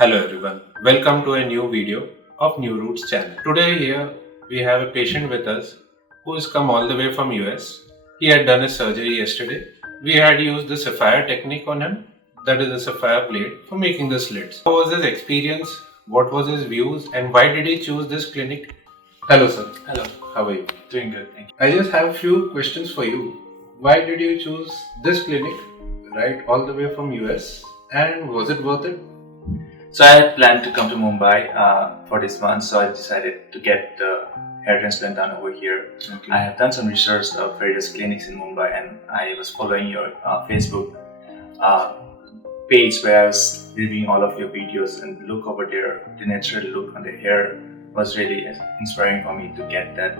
Hello everyone, welcome to a new video of New Roots channel. Today here we have a patient with us who has come all the way from US. He had done his surgery yesterday. We had used the sapphire technique on him, that is a sapphire plate, for making the slits. How was his experience? What was his views and why did he choose this clinic? Hello sir. Hello. How are you? Doing good, thank you. I just have a few questions for you. Why did you choose this clinic right all the way from US and was it worth it? So I had planned to come to Mumbai for this month, so I decided to get the hair transplant done over here. Okay. I have done some research of various clinics in Mumbai, and I was following your Facebook page where I was reviewing all of your videos, and look over there, the natural look on the hair was really inspiring for me to get that.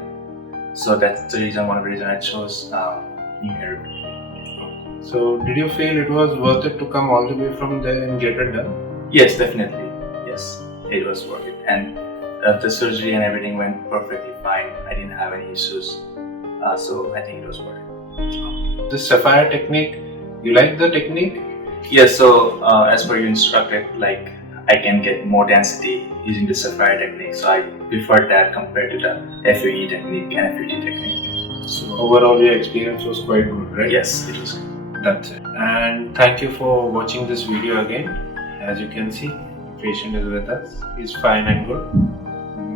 So that's the reason, one of the reasons I chose new hair. So did you feel it was worth it to come all the way from there and get it done? Yes, definitely. Yes, it was worth it, and the surgery and everything went perfectly fine. I didn't have any issues, so I think it was worth it. This sapphire technique, you like the technique? Yes. So as per you instructed, like I can get more density using the sapphire technique. So I prefer that compared to the FUE technique and FUT technique. So overall your experience was quite good, right? Yes, it was good. That's it. And thank you for watching this video again. As you can see, the patient is with us. He's fine and good.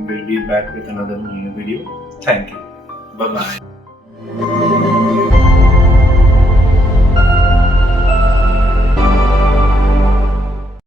We'll be back with another new video. Thank you. Bye-bye.